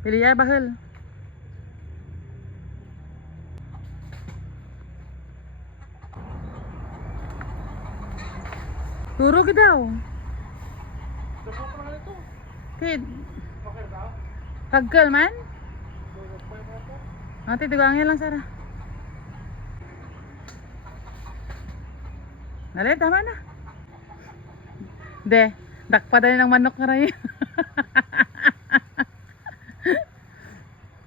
Pili ya bahal. Turo ka daw. Kid. Pagkal man? Ate, tigangin lang Sara. Dali, tama na. De, dakpa dali ng manok nga rin.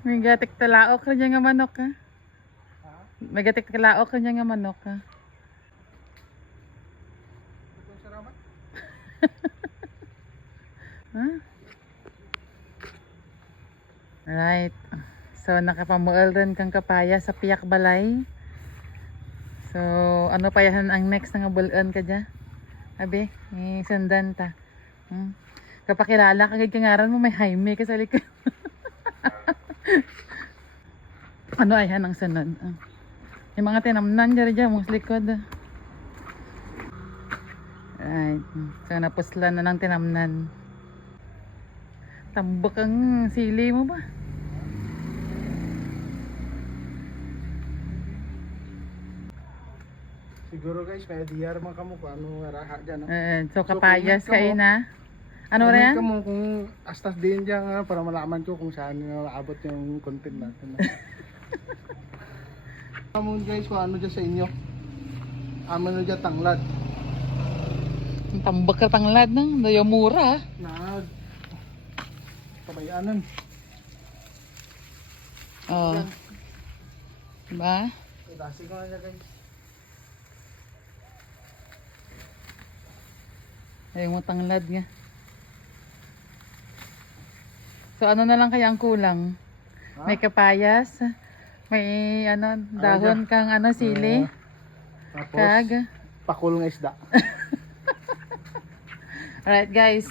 May gatik talaok rin nga manok ha. May gatik talaok rin nga manok ha. Huh? Alright. So nakapamuel rin kang kapaya sa Piyak Balay. So ano pa yan ang next na nga bulan ka dyan? Abi, sundan ta. Kapakilala ka ngaran mo may Jaime ka sa likod. Ano ay ang sunod? Yung mga tinamnan dyan mong likod. Right. So napuslan na ng tinamnan. Tambak ang sili mo ba? Siguro guys, may idea man kamo kung ano raha dyan. No? So kapayas so, kain na. Ano rin yan? Comment kung astas din dyan para malaman ko kung saan naabot yung content natin. Comment guys kung ano dyan sa inyo. Amin na dyan tanglad. Tambak ka tanglad nang, dayo mura. Kabayanan. Oh. Ba? Itasi ko na dyan guys. Ay mo tanglad nga. So ano na lang kaya ang kulang? May kapayas, may ano, dahon kang ano, sili. Tapos, Kag pakul ng isda. alright guys.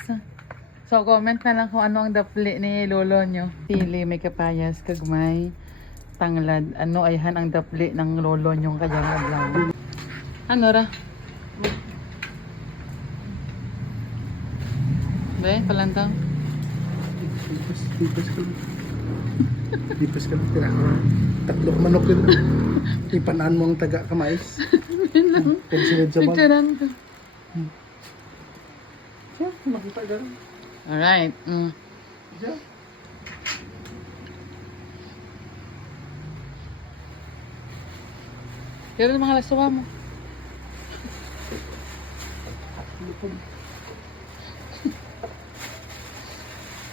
So comment na lang kung ano ang dapli ni lolo nyo. Sili, may kapayas, kag may tanglad. Ano ayhan ang dapli ng lolo nyong kanyang adlaw. Ano ra? Be, palantang. Tipos ka lang. Tipos ka lang. Tinakaroon. Tatlong manok yun. Ipanaan mo ang taga kamais. Pensilid sa bag. Picturean ko. So, makita dyan. Alright. Dyan. Pero mga lasuwa mo.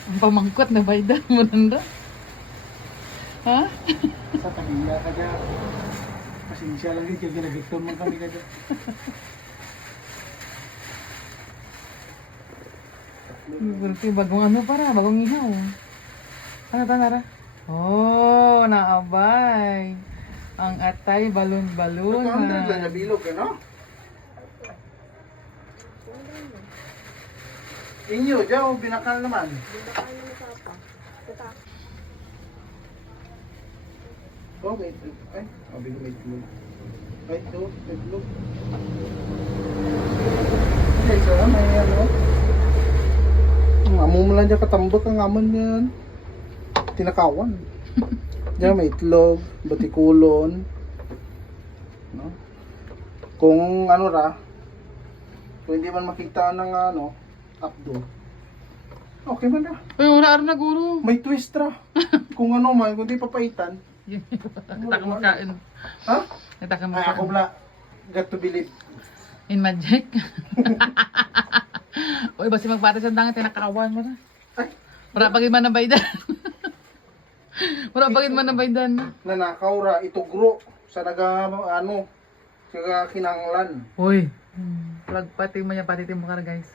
Ang pamangkot na baydan mo nanda. Ha? Sa kanila ka dyan. Pasensya lang din. Kaya ginagikton mo kami ka dyan. Berarti bagong ano para, bagong ihaw. Ano ta nara? Oh, naabay. Ang atay balon-balon. Ito lang na bilog ka, no? Inyo, dyan, binakal naman. Binakal ni Papa. Oh, wait. Ay, may itlog. Ay, ito, may itlog. Okay, so, may ano. Ang amo mo lang dyan katambak ang amon yan. Tinakawan. Diyan may itlog, batikulon. No? Kung ano ra, kung hindi man makita ng ano, updo. Okay man ra. Uy, wala na guro. May twist ra. Kung ano man, kung di papaitan. Kita ka makain. Ha? Kita ka Ay, ako makain. wala. Got to believe. In magic. Uy, basta magpata sa dangan, tinakawan mo na. Ay, Wala pagin man na baydan. Wala pagin man na baydan. nanakaw ra, itugro sa naga, ano, sa kinanglan. Uy, pagpati mo niya, patitin mo ka na guys.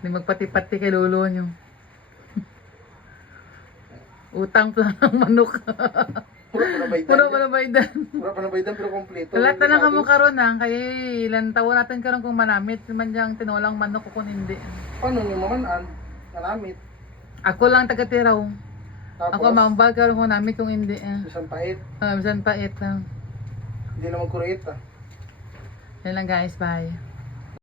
Hindi magpati-pati kay lolo nyo. Utang plan ng manok. Pura pa na baydan. Puro pa na baydan. Pura pa na baydan, pero kompleto. Lahat na lang kamo karon na, kaya ilan taon natin karon kung manamit man diyang tinolang manok kung hindi. Paano nyo mamanaan? Nanamit. Ako lang taga-tiraw. Tapos, Ako mambal karon kung namit kung hindi. isang pait. Bisan pait. Hindi naman kurita. Yan lang guys, bye.